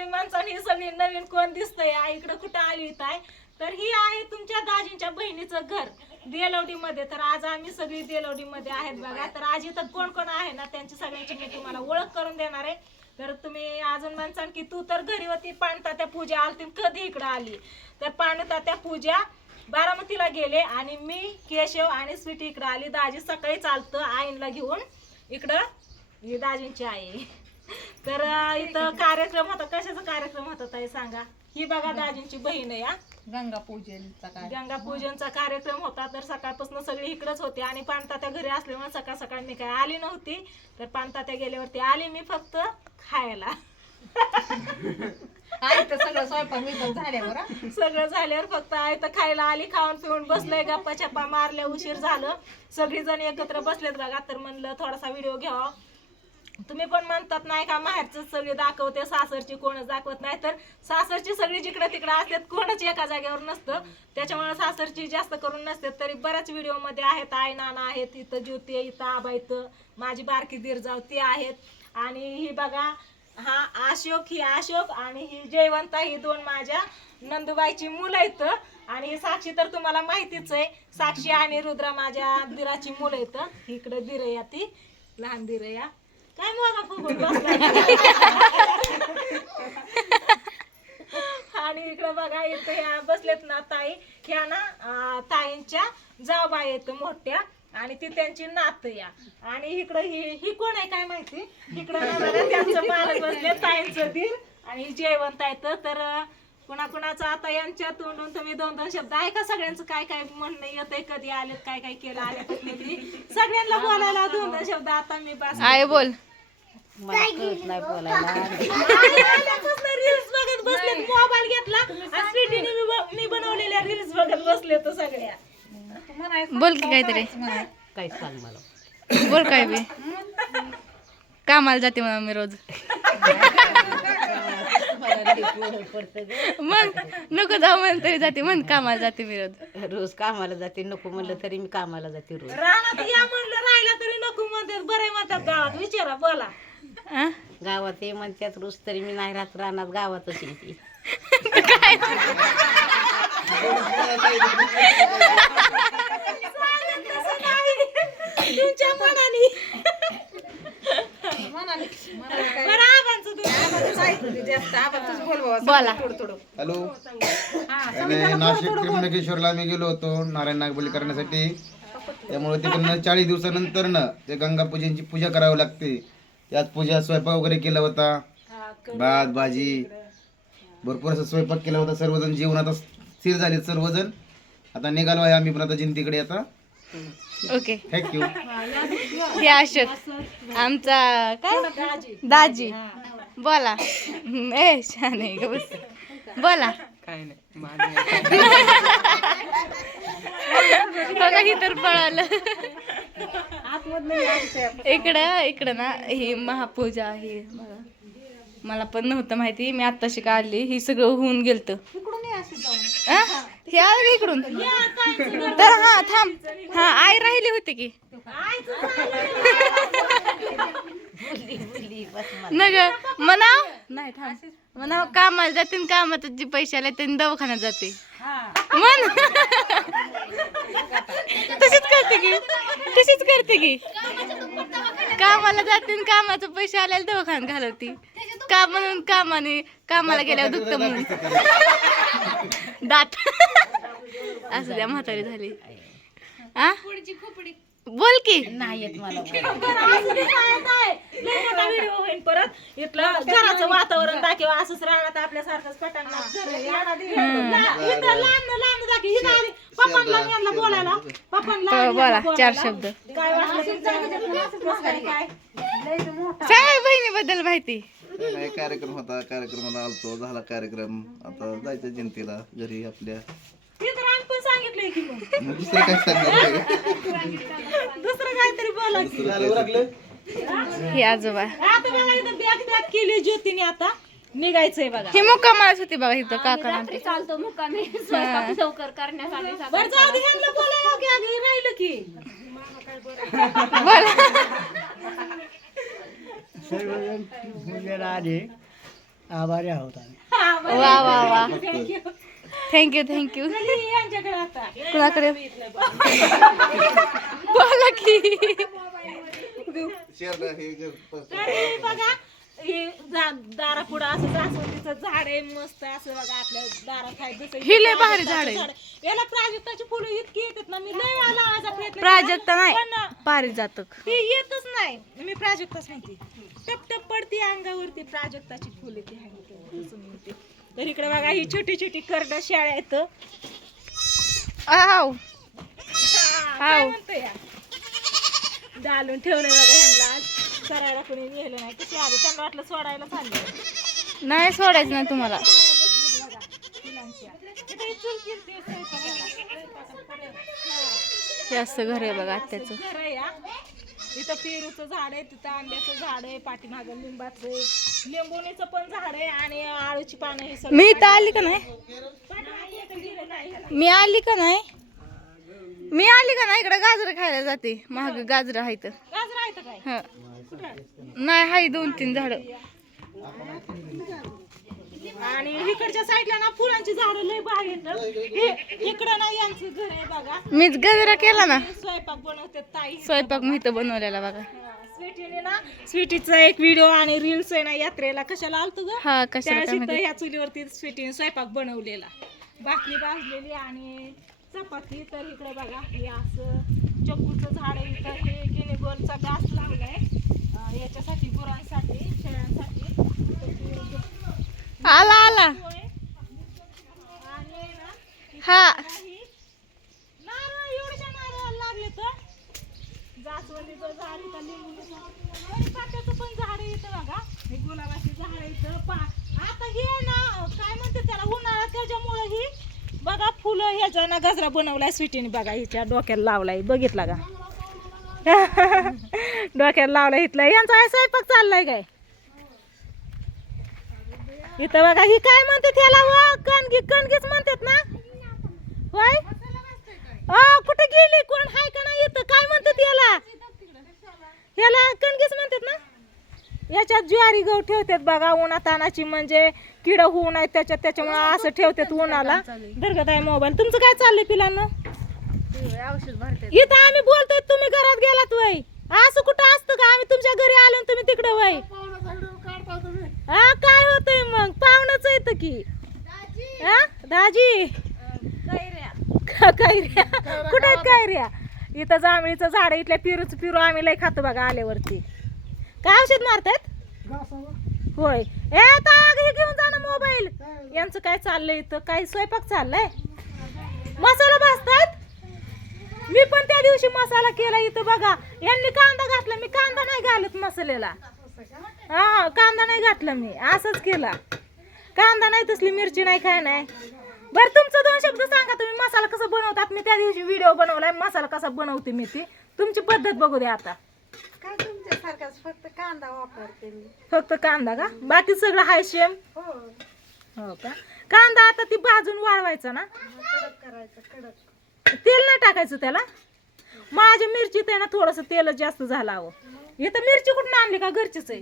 नवीन माणसाने ही सगळी नवीन कोण दिसतंय? आ, इकडं कुठं आली ताय तर ही आहे तुमच्या दाजींच्या बहिणीचं घर देलवडी मध्ये तर आज आम्ही सगळी देलवडी मध्ये आहेत बघा. तर आज इथं कोण कोण आहे ना त्यांची सगळ्यांची मी तुम्हाला ओळख करून देणार आहे. तर तुम्ही अजून म्हणसान की तू तर घरी होती पाणतात्या पूजा आलती कधी इकडं आली? तर पाणतात्या पूजा बारामतीला गेले आणि मी केशव आणि स्वीटी इकडं आली. दाजी सकाळी चालतं आईनला घेऊन. इकडं ही दाजींची आई. तर इथं कार्यक्रम होता. कशाचा कार्यक्रम होता ताई सांगा? ही बघा दाजींची बहीण आहे हा? गंगा पूजनचा काय गंगा पूजनचा कार्यक्रम होता तर सकाळपासून सगळी इकडंच होते आणि पाणतात्या घरी असल्यामुळे सकाळ सकाळ मी काय आली नव्हती. तर पाणतात्या गेल्यावरती आली मी फक्त खायला. तर सगळं स्वयंपाक झाल्यावर हा. सगळं झाल्यावर फक्त आहे तर खायला आली खाऊन पिऊन बसलंय गप्पा छप्पा मारल्या उशीर झालं. सगळी जण एकत्र बसलेत बघा तर म्हणलं थोडासा व्हिडिओ घ्यावा. तुम्ही पण म्हणतात नाही का माहेरच सगळे दाखवते सासरची कोणच दाखवत नाही. तर सासरची सगळी जिकडे तिकडे असतात कोणच एका जागेवर नसतं. त्याच्यामुळे सासरची जास्त करून नसते तरी बऱ्याच व्हिडिओमध्ये आहेत आई नाना आहेत इथं ज्योती आहे, इथं आबा इथं माझी बारकी दीर जाऊ ती आहेत. आणि ही बघा हा अशोक ही अशोक आणि ही जयवंता ही दोन माझ्या नंदुबाईची मुलं आहेत. आणि ही साक्षी तर तुम्हाला माहितीच आहे. साक्षी आणि रुद्रा माझ्या दिराची मुलं आहेत. इकडे दिरया ती लहान दिरया. काय मग फुगून बसलाय आणि इकडं बघा इथे ह्या बसलेत ना ताई. ह्या ना अं, ताईंच्या जावबाई येत मोठ्या आणि ती त्यांची नात या. आणि इकडं ही ही कोण आहे काय माहिती? इकडं ना बघा त्यांचं मालक बसले ताईंचं दीर आणि ही जेवण तर कुणाकुणाचं आता यांच्या तोंडून तुम्ही दोन दोन शब्द ऐका सगळ्यांचं? काय काय म्हणणं येतंय? कधी आलेत? काय काय केलं? आले सगळ्यांना बोलायला दोन दोन शब्द आता मी बस आय बोल. आणि आल्यापासून रील्स बघत बसलेत मोबाईल घेतला. आणि स्वीटीने मी ब- मी बनवलेल्या रील्स बघत बसले तर सगळ्या म्हणायचं बोल की काहीतरी. म्हणाय. बोल काय बी. कामाला जाते म्हणा मी रोज. मग नको जाऊ म्हणून तरी जाते म्हण कामाला जाते मी रोज. रोज कामाला जाते नको म्हणलं तरी मी कामाला जाते रोज. रानात या म्हणलं राहिला तरी नको म्हणतात. बरे म्हणतात गावात. विचारा बोला. आ? गावात ये म्हणतात रोज तरी मी नाही राहत रानात गावातच येते तसं नाही. तुमच्या मनाने. म्हणाले म्हणाले काय? बरं आबांचं तुम्ही आबाचं ऐकू दे जास्त. आबा तुझं बोल बाबा बोला. थोडं थोडं. हॅलो. आणि नाशिक त्र्यंबकेश्वरला आम्ही गेलो होतो नारायण नागबली करण्यासाठी. त्यामुळे तिकडनं चाळीस दिवसानंतर ना ते गंगा पूजनची पूजा करावी लागते. यात पूजा स्वयंपाक वगैरे केला होता. भात भाजी. भरपूर असं स्वयंपाक केला होता. सर्वजण जेवण आता स्थिर झाले सर्वजण. आता निघालो आहे आम्ही पण आता जिंतीकडे आता. ओके. थँक्यू हे अशोक आमचा काय? दाजी. बोला. ए छान आहे बस. बोला. बघा ही तर पळालं. इकडं इकडं ना ही महापूजा आहे. बघा. मला पण नव्हतं माहिती मी आत्ताशी काढली ही सगळं होऊन गेलत. हे आलं इकडून? तर हा थांब. हा आई राहिली होती की? नग म्हणाव नाही थांब. म्हणाव कामाला जाते कामात जे पैसे आले त्यांनी दवाखान्यात जाते. म्हण. तशीच करते की. तशीच करते की. कामाला जाते कामाचे पैसे आल्याला दवाखान्यात घालवती. का म्हणून कामाने कामाला गेल्यावर दुखतं म्हणून. दात. असं द्या म्हातारी झाली. आ? बोल की. नाही येत मला. व्हिडिओ होईल परत. इथलं घराचं वातावरण दाखव. असंच राहणार आपल्यासारखंच बोलायला. पप्पांना हो, बोला. चार शब्द. काय वाटलं तुमच्या काय? सांग बहिणीबद्दल माहिती. काय कार्यक्रम होता कार्यक्रमाला आलतो झाला कार्यक्रम. आता जायचं जिंतीला घरी आपल्या. मी तर आम्ही पण सांगितलंय की मग. मग दुसरं काय सांगणार? दुसरं काहीतरी बोला की. हे आजोबा. आता बघा इथं बॅग बॅग केली ज्योतीने आता. निघायचंय बघा. ही मुक्कामालाच होती बघा इथं काका चालतो मुक्कामी. स्वयंपाक लवकर करण्यासाठी बरं जाऊ दे ह्यांना बोलायला की आधी राहिलं की. बोला. सर्वजण पूजेला आले आभारी आहोत आम्ही. वा वा वा. थँक्यू थँक्यू कुणाकडे? बोला की. हे दारा पुढं असं जास्वंदीचं झाड आहे मस्त असं बघा आपल्या दारात आहे जसं हे लय भारी झाड आहे. याला प्राजक्ताची फुलं इतकी येतात ना मी लय वेळा लावायचा प्रयत्न केला. प्राजक्ता नाही पण पारिजातक ती येतच नाही. मी प्राजक्ताच म्हणते टप टप पडती अंगावरती प्राजक्ताची फुले ती आहे. तर इकडे बघा ही छोटी छोटी करड शाळा आहेत. आव. काय हाव. म्हणतो या? डालून ठेवलंय बघा ह्यांना करायला कोणी नेलं नाही. कशी आली? त्यांना वाटलं सोडायला चाललं. नाही सोडायचं नाही तुम्हाला. हे असं घर आहे बघा आत्याचं. घर आहे. इथं पेरूचं झाड आहे तिथं आंब्याचं झाड आहे पाठीमागं लिंबाचं आहे लिंबोणीचं पण झाड आहे आणि आळूची पानं हे सगळं मी इथं आली का नाही? पाठीमागे एक गिरं नाही ह्याला. मी आली का नाही? मी आली का नाही? इकडे गाजर खायला जाते. महाग गाजर आहे तर गाजर आहे तर काय? हं. नाही हाय दोन तीन झाड. आणि इकडच्या साईडला ना फुलांची झाडं लय भारी हे इकडं ना यांचं घर आहे बघा. मीच गजरा केला ना. स्वयंपाक बनवते ताई. स्वयंपाक मी इथं बनवलेला बघा. स्वीटीने ना स्वीटीचा एक व्हिडिओ आणि रील्स आहे ना यात्रेला कशाला आलतो ग? हा कशाला काय माहिती? ह्या चुलीवरती स्वीटीने स्वयंपाक बनवलेला. भाकरी भाजलेली आणि चपाती. तर इकडे बघा हे असं चक्कूचं झाड आहे इथं. हे गिनी गोलचा घास लावलाय. अं, याच्यासाठी गुरांसाठी शेळ्यांसाठी. आला आला. ना हा लागले तर? जास्वंदीचं पण झाड आहे इथं बघा. झाड आहे इथं पा आता ना काय म्हणते त्याला उन्हाळा बघा फुलं ह्याच्या ना गजरा बनवलाय स्वीटीने बघा हिच्या डोक्याला लावलाय. बघितला का? डोक्याला लावलाय इथला. यांचा आहे स्वयंपाक चाललाय काय? इथं बघा ही काय म्हणते त्याला व कणगी कणगीच म्हणतात ना. होय? अ कुठे गेली? कोण हाय का नाही इथं? काय म्हणतात याला याला कणगीच म्हणतात ना. याच्यात ज्वारी गहू ठेवतात बघा उन्हातानाची म्हणजे किड होऊ नये त्याच्यात त्याच्यामुळे असं ठेवतात उन्हाला. दर्गत आहे मोबाईल. तुमचं काय चाललंय पिलांना? इथं आम्ही बोलतोय तुम्ही घरात गेलात वय. असं कुठं असतं का? आम्ही तुमच्या घरी आलो तुम्ही तिकडं वय. हा काय होतंय मग? पाहुणच येत की. हा दाजी? कैऱ्या. कुठे आहेत कैऱ्या? इथं जांभळीचं झाड इथल्या पिरूच पिरू आम्ही लय खातो बघा आल्यावरती. काय औषध मारतात? होय. ए ताग हे घेऊन जा ना मोबाईल. यांचं काय चाललंय इथं? काय स्वयंपाक चाललाय? मसाला भाजतायत मी पण त्या दिवशी मसाला केला इथं बघा. यांनी कांदा घातला. मी कांदा नाही घालत मसाल्याला. हा कांदा नाही घातला मी असंच केला. कांदा नाही तसली मिरची नाही काय नाही. बरं तुमचं दोन शब्द सांगा तुम्ही मसाला कसा बनवतात? मी त्या दिवशी व्हिडिओ बनवलाय मसाला कसा बनवते मी ती. तुमची पद्धत बघू द्या आता. काय तुमच्यासारखाच फक्त कांदा वापरते मी. फक्त कांदा का? बाकी सगळं हाय शेम हो. हो का? कांदा आता ती भाजून वाळवायचा ना? कडक करायचं कडक. तेल नाही टाकायचं त्याला? माझ्या मिरचीत आहे ना थोडस तेल जास्त झालं हवं इथं मिरची कुठून आणली का? घरचीच आहे.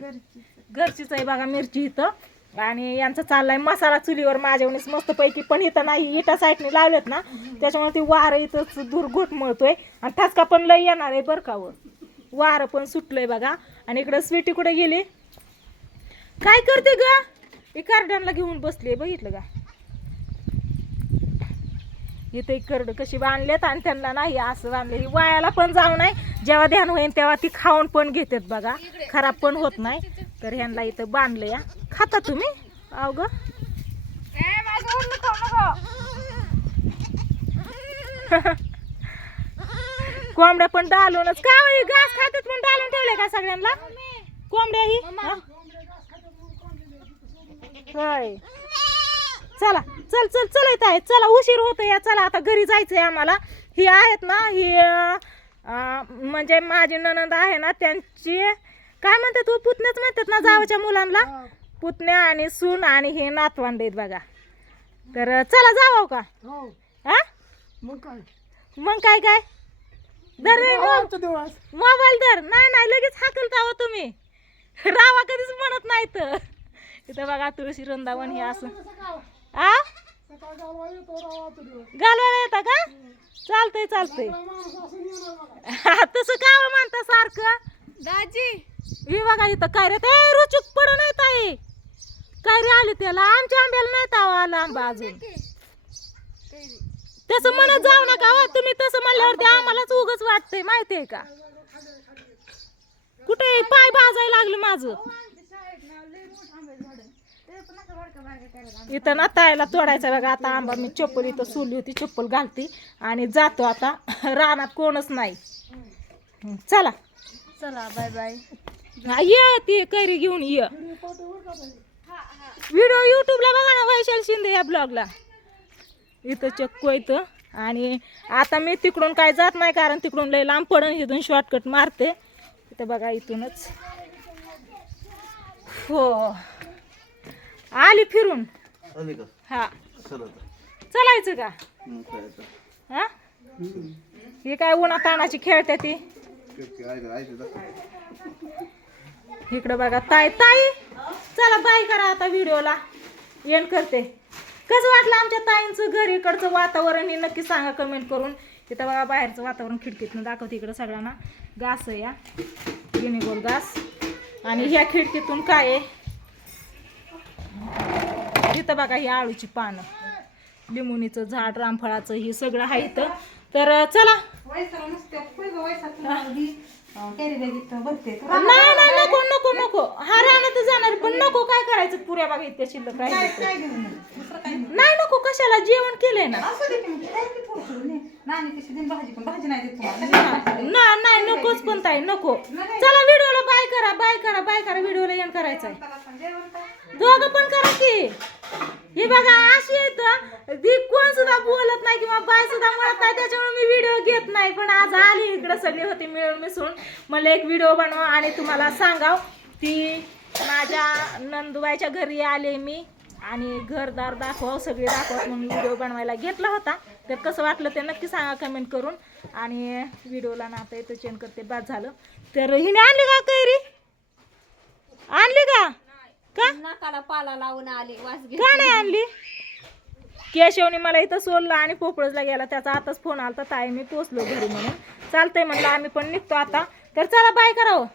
घरचीच. आहे बघा मिरची इथं. आणि यांचा चाललाय मसाला चुलीवर माझ्यावरच मस्त पैकी पण इथं नाही इटा साईडने लावलेत ना त्याच्यामुळे ती वारं इथंच दूर घोटमळतोय आणि ठसका पण लय येणार आहे बरं का वर वारं पण सुटलंय बघा. आणि इकडं स्वीटी कुठे गेली? काय करते ग? ही कार्डनला घेऊन बसली बघितलं का? इथे करड कशी बांधलेत आणि त्यांना नाही असं बांधले. ही वायाला पण जाऊ नाही जेव्हा ध्यान होईल तेव्हा ती खाऊन पण घेतात बघा. खराब पण होत नाही. तर ह्यांना इथं बांधलं या खाता तुम्ही? अव ग. कोंबड्या पण डालूनच का हो, घास खातात पण डालून ठेवले का सगळ्यांना? कोंबड्या ही? हा? होय. चला चल चल चल येत आहे. चला उशीर होतो या. चला आता घरी जायचंय आम्हाला. ही आहेत ना ही म्हणजे माझी ननंद आहे ना त्यांची. काय म्हणते तू? पुतण्याच म्हणतात ना जावच्या मुलांना? पुतण्या आणि सून आणि हे नातवंड आहेत बघा. तर चला जावं का? हो. हा मग काय? मग काय काय? धर रे मग. आमचा दिवस मोबाईल धर. नाही नाही लगेच हाकलता हो तुम्ही. रावा कधीच म्हणत नाही तर इथं बघा तुळशी वृंदावन हे असं. आ? घालवायला येता का? चालतंय चालतंय. तसं का हो म्हणता सारखं. दाजी. बघा इथं काय रे ते? रुचूक पड नाही ताई. काय रे आले त्याला? आमच्या आंब्याला नाही तावा आला आंबा अजून. तसं म्हणत जाऊ नका हो. तुम्ही तसं म्हणल्यावरती आम्हालाच उगच वाटतंय माहितीये का? कुठे? पाय भाजायला लागलं माझं. इथं ना तायला तोडायचा बघा. आता आंबा मी चप्पल इथं सोडली होती चप्पल घालती आणि जातो आता. रानात कोणच नाही. चला. चला बाय बाय. हा, ये ती कैरी घेऊन ये. व्हिडिओ युट्यूबला बघा ना वैशाल शिंदे या ब्लॉगला. इथं चक्को इथं आणि आता मी तिकडून काय जात नाही कारण तिकडून लय लांब पडून इथून शॉर्टकट मारते. इथं बघा इथूनच. हो. आली फिरून. हा. चलायचं का? हा? हे काय उन्हा तानाची खेळते ती? इकडं बघा ताई ताई. चला बाय करा आता व्हिडिओला. एंड करते. कसं वाटलं आमच्या ताईंचं घर इकडचं वातावरण हे नक्की सांगा कमेंट करून. इथं बघा बाहेरचं वातावरण खिडकीतून दाखवते इकडं सगळ्यांना. घास आहे या. गिनीगोल घास. आणि ह्या खिडकीतून काय आहे? इथं बघा ही आळूची पानं. लिंबुनीचं झाड रामफळाचं हे सगळं आहे इथं. तर चला. नाही नाही नको नको नको. हा राहण्यात जाणार पण नको. काय करायचं? पुऱ्या बागा इतक्या शिल्लक. नाही नको कशाला? जेवण केलंय ना. ना नाही नकोच पण ताई नको. चला व्हिडिओला बाय करा बाय करा बाय करा व्हिडिओला एंड करायचा दोघं पण करा की. हे बघा अशी येत ती कोण सुद्धा बोलत नाही किंवा बाय सुद्धा म्हणत नाही त्याच्यामुळे मी व्हिडिओ घेत नाही. पण आज आली इकडे सगळे होते मिळून मिसळून. मला एक व्हिडिओ बनवा आणि तुम्हाला सांगाव. ती माझ्या नंदुबाईच्या घरी आले मी आणि घरदार दाखवाव सगळे दाखवत म्हणून व्हिडिओ बनवायला घेतला होता. तर कसं वाटलं ते नक्की सांगा कमेंट करून. आणि व्हिडिओला ना आता चेंज करते बाद झालं. तर हिने आणली का कैरी? आणली का? का? नाकाला पाला लावून आले वास घेत का नाही आणली. केशवने मला इथं सोडलं आणि पोपळजला गेला. त्याचा आताच फोन आला ताई मी पोचलो घरी म्हणून. चालतंय म्हणलं आम्ही पण निघतो आता. तर चला बाय करावं.